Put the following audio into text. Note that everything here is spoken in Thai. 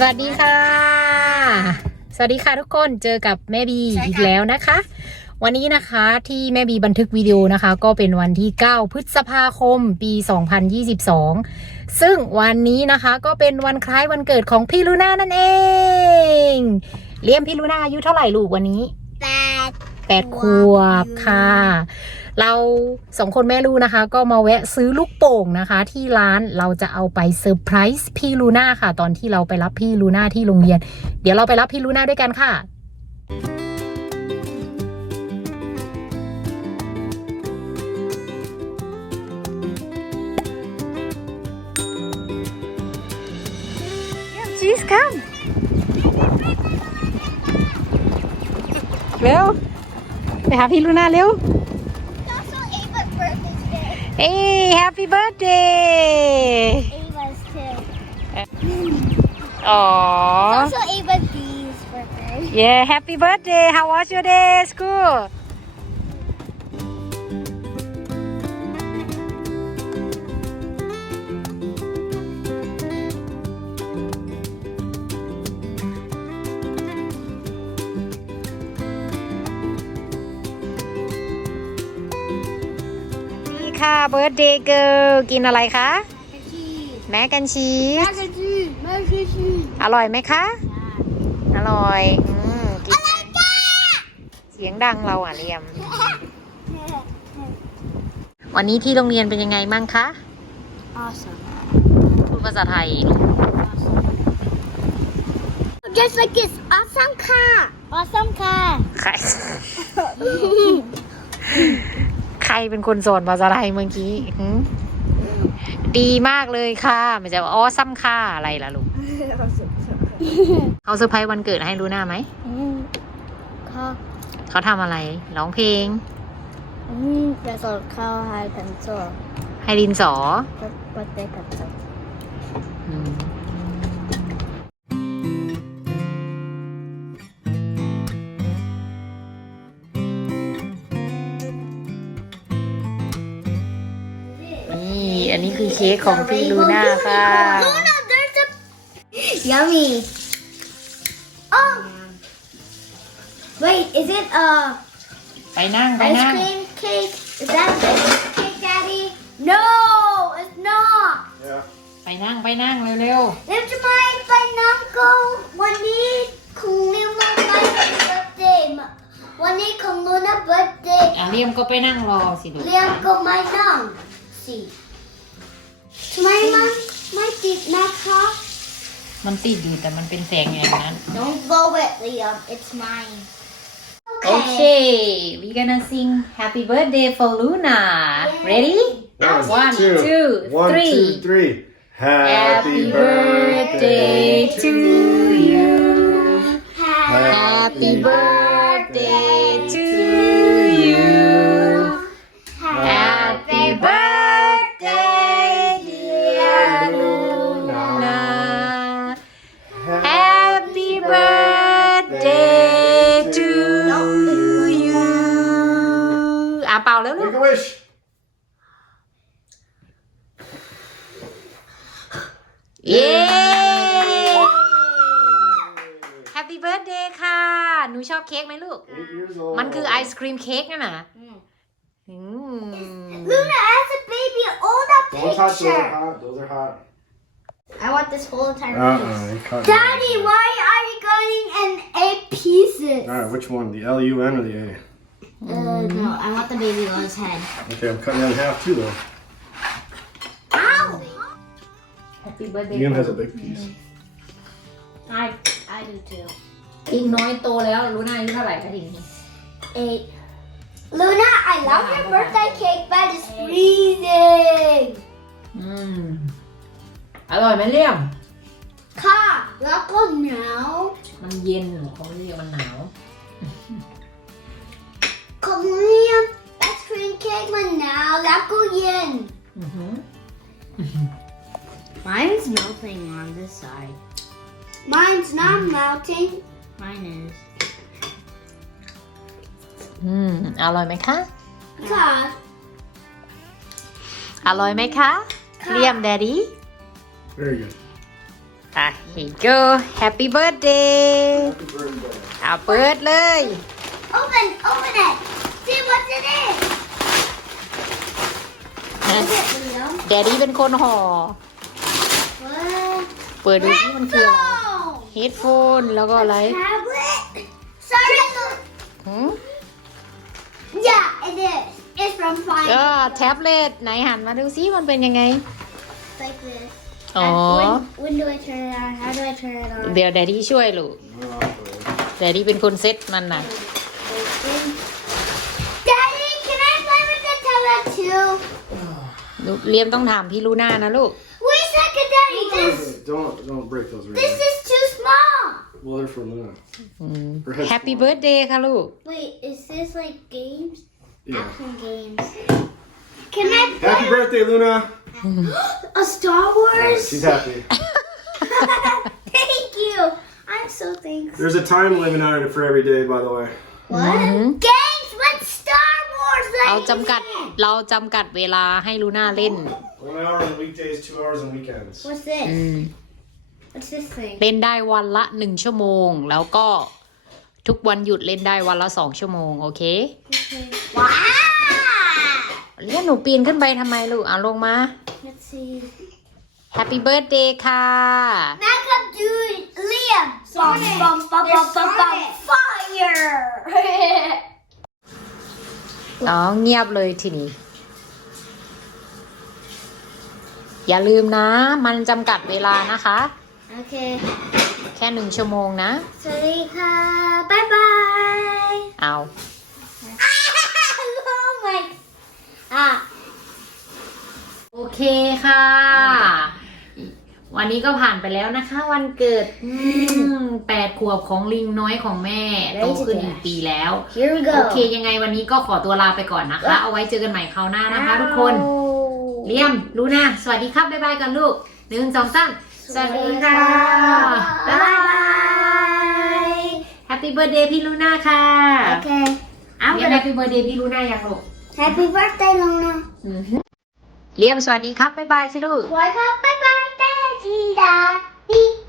สวัสดีค่ะ สวัสดีค่ะทุกคนเจอกับแม่บีใช่ค่ะอีกแล้วนะคะ วันนี้นะคะที่แม่บีบันทึกวิดีโอนะคะ ก็เป็นวันที่ 9 พฤษภาคม ปี 2022 ซึ่งวันนี้นะคะก็เป็นวันคล้ายวันเกิดของพี่ลูน่านั่นเอง เลี้ยมพี่ลูน่าอายุเท่าไหร่ลูกวันนี้แปด แปดขวบค่ะ เราสองคนแม่ลูกนะคะ ก็มาแวะซื้อลูกโป่งนะคะ ที่ร้านเราจะเอาไปเซอร์ไพรส์พี่ลูน่าค่ะ ตอนที่เราไปรับพี่ลูน่าที่โรงเรียน เดี๋ยวเราไปรับพี่ลูน่าด้วยกันค่ะชีสคัมเร็ว ไปหาพี่ลูน่าเร็ว also Ava's birthday เอ้ย Happy birthday Ava's too อ๋อ also Ava B's birthday Yeah Happy birthday How was your day at school นี่ค่ะ birthday girl กินอะไรคะ แมกกันชีส Mac and cheese Mac and cheese อร่อยไหมคะ อร่อยอืมกินเสียงดังเราอะเรียม วันนี้ที่โรงเรียนเป็นยังไงมั่งคะ awesome พูดภาษาไทย just like this awesome car awesome car ใคร ใครเป็นคนสอนภาษาไทยเมื่อกี้หืมดีมากเลยค่ะมันจะว่าอ๋อซ้ำค่าอะไรล่ะลูกเขาเซอร์ไพรส์วันเกิดให้รู้หน้าไหม car เขาทำอะไรร้องเพลง that's all car high pencil ให้ดินสอ birthday pencil อืมนี่ เค้กของพี่ลูน่าค่ะ Luna there's a yummy oh wait is it uh ไปนั่งไป Ice นั่ง cream cake? Is that ice cream cake, Daddy? No, it's not. ไปนั่งไปนั่งเร็ว It's my pineapple. One day, kung Luna my birthday. One day, kung Luna ๆ birthday. อะเรียมก็ไปนั่งรอสิลูก Liam ko my nang. See. To my mom, my teeth not hot. มันติดอยู่แต่มันเป็นแสงอย่างนั้น Don't blow it, Liam. It's mine. โอเค we gonna sing happy birthday for Luna ready one two One, three two, three. Happy birthday to you Happy birthday wish. เย้ Happy birthday ค่ะ หนูชอบเค้กไหมลูก Eight years old. มันคือไอศครีมเค้กนั่นน่ะอืม Luna, as a baby, all that Don't touch those. picture. Are hot. Those are hot. I want this whole entire Uh piece. uh. You cut. Daddy, why are you cutting in eight pieces? All right. Which one? The L U N or the A? Uh, no, I want the baby one's head. Okay, I'm cutting that in half too, though. Ow! Happy birthday Ian has a big piece. I I do too. ทิงน้อยโตแล้วรู้หน้าอายุเท่าไหร่คะทิง Eight. Luna, I love your birthday cake, but it's freezing. อืม อร่อยไหมเลี่ยม Ka, lako now. มันเย็นเหรอเขาเรียกมันหนาว man now. Lako yin. อือหือ Mine's melting on this side. Mine's not melting. Mine is. อืม อร่อยไหมคะ Ka, อร่อยไหมคะ เลี่ยมแดดดี้ Very good. อ่ะ here you go happy birthday Happy birthday. เอาเปิดเลย Open, open it. See what's in it. Is it Liam? แดดดี้เป็นคนห่อ What? เปิดดูที่มันคืออะไร Headphone. เฮดโฟนแล้วก็อะไร Tablet. Sorry. หืม Yeah, it is. It's from Fine. ก็แท็บเล็ตไหนหันมาดูซิมันเป็นยังไง Like this. อ๋อ When, when do I turn it on? How do I turn it on? เดี๋ยวแดดดี้ช่วยลูก Oh, แดดดี้เป็นคนเซ็ตมันนะ Daddy, ลูกเลียมต้องถามพี่ลูน่านะลูก Wait a second, Daddy. This don't don't break those this rings. is too small. Well, they're for Luna. อืม Her head's Happy small. birthday ค่ะลูก Wait, is this like games? Yeah. Action games. Can I play Happy birthday, Luna. a Star Yeah, Wars? she's happy. Thank you. I'm so thankful. There's a time limit on it for every day, by the way. What? Games with Star Wars. เอา ladies จำกัด and เราจำกัดเวลาให้ลูน่าเล่น One hour on weekdays, two hours on weekends. What's this? อืม What's this thing? เล่นได้วันละหนึ่งชั่วโมง แล้วก็ทุกวันหยุดเล่นได้วันละสองชั่วโมง โอเค Wow. เรียกหนูปีนขึ้นไปทำไมลูกเอาลงมา Let's see. Happy birthday ค่ะ Back up, dude. Liam. Bum, bum, bum, bum, bum, bum. Fire. อ๋อเงียบเลยทีนี้ อย่าลืมนะ มันจำกัดเวลานะคะ okay. แค่หนึ่งชั่วโมงนะ Sarika. Bye bye. เอา oh my. Ah. โอเคค่ะ วันนี้ก็ผ่านไปแล้วนะคะ วันเกิดอืมแปดขวบของลิงน้อยของแม่โตขึ้นหนึ่งปีแล้ว Here we go. โอเคยังไงวันนี้ก็ขอตัวลาไปก่อนนะคะ เอาไว้เจอกันใหม่คราวหน้านะคะ ทุกคน เลี่ยมลูน่าสวัสดีครับ บ๊ายบายกันลูกหนึ่งสองสามสวัสดีค่ะ บ๊ายบาย Bye. แฮปปี้เบิร์ดเดย์พี่ลูน่าค่ะ Okay. เลี่ I'm ยมแฮ gonna. ปปี้เบิร์ดเดย์พี่ลูน่ายังลูก Happy birthday, Luna. อือฮึเลี่ยมสวัสดีครับ บ๊ายบายสิลูก What's up? Bye bye, Daddy. Daddy. Uh oh. Oh.